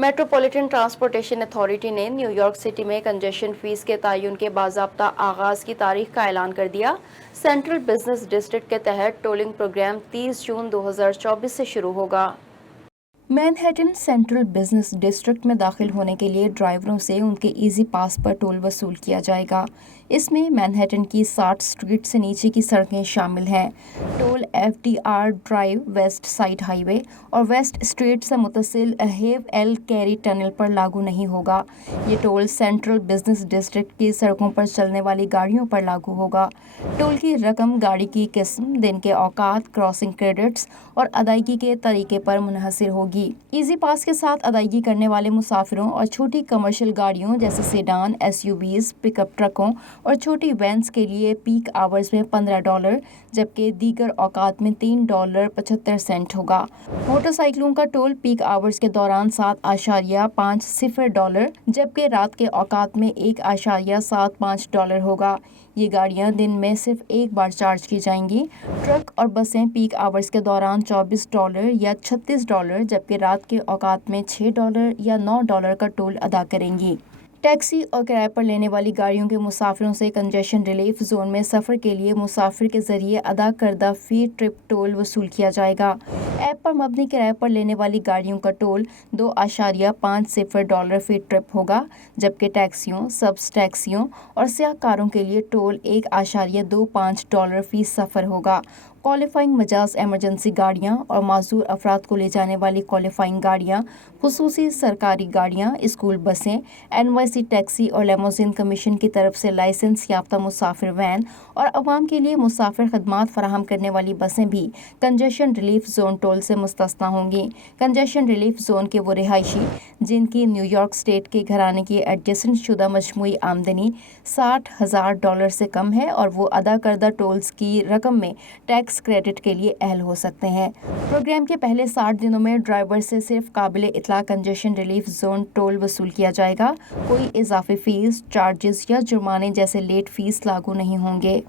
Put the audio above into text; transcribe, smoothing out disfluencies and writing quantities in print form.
Metropolitan transportation authority نے new York city میں congestion face کے تعین کے باضابطہ آغاز کی تاریخ کا اعلان کر دیا۔ سینٹرل بزنس ڈسٹرکٹ کے تحت ٹولنگ پروگرام 30 جون 2024 سے شروع ہوگا۔ مین سینٹرل بزنس ڈسٹرکٹ میں داخل ہونے کے لیے ڈرائیوروں سے ان کے ایزی پاس پر ٹول وصول کیا جائے گا۔ اس میں مین کی 60 اسٹریٹ سے نیچے کی سڑکیں شامل ہیں۔ Toll FDR drive, West Side Highway اور ویسٹ اسٹریٹ سے متصل ہیو ایل کیری ٹنل پر لاگو نہیں ہوگا۔ یہ ٹول سینٹرل بزنس ڈسٹرکٹ کی سڑکوں پر چلنے والی گاڑیوں پر لاگو ہوگا۔ ٹول کی رقم گاڑی کی قسم، دن کے اوقات، کراسنگ کریڈٹس اور ادائیگی کے طریقے پر منحصر ہوگی۔ ایزی پاس کے ساتھ ادائیگی کرنے والے مسافروں اور چھوٹی کمرشل گاڑیوں جیسے سیڈان، SUVs، پک اپ ٹرکوں اور چھوٹی وینز کے لیے پیک آورز میں $15 جبکہ دیگر اوقات میں $3.75 ہوگا۔ موٹر سائیکلوں کا ٹول پیک آورز کے دوران $7.50 جبکہ رات کے اوقات میں $1.75 ہوگا۔ یہ گاڑیاں دن میں صرف ایک بار چارج کی جائیں گی۔ ٹرک اور بسیں پیک آورز کے دوران $24 یا $36 جبکہ رات کے اوقات میں $6 یا $9 کا ٹول ادا کریں گی۔ ٹیکسی اور کرائے پر لینے والی گاڑیوں کے مسافروں سے کنجیشن ریلیف زون میں سفر کے لیے مسافر کے ذریعے ادا کردہ فی ٹرپ ٹول وصول کیا جائے گا۔ ایپ پر مبنی کرائے پر لینے والی گاڑیوں کا ٹول $2.50 فی ٹرپ ہوگا جبکہ ٹیکسیوں، سبز ٹیکسیوں اور سیاح کاروں کے لیے ٹول $1.25 فی سفر ہوگا۔ کوالیفائنگ مجاز ایمرجنسی گاڑیاں اور معذور افراد کو لے جانے والی کوالیفائنگ گاڑیاں، خصوصی سرکاری گاڑیاں، اسکول بسیں، NYC ٹیکسی اور لیموزین کمیشن کی طرف سے لائسنس یافتہ مسافر وین اور عوام کے لیے مسافر خدمات فراہم کرنے والی بسیں بھی کنجیشن ریلیف زون ٹول سے مستثنیٰ ہوں گی۔ کنجیشن ریلیف زون کے وہ رہائشی جن کی نیو یارک اسٹیٹ کے گھرانے کی ایڈجسٹنٹ شدہ مجموعی آمدنی $60,000 سے کم ہے اور وہ ادا کردہ ٹولز کی رقم میں ٹیکس کریڈٹ کے لیے اہل ہو سکتے ہیں۔ پروگرام کے پہلے 60 دنوں میں ڈرائیور سے صرف قابل اطلاق کنجیشن ریلیف زون ٹول وصول کیا جائے گا۔ کوئی اضافی فیس، چارجز یا جرمانے جیسے لیٹ فیس لاگو نہیں ہوں گے۔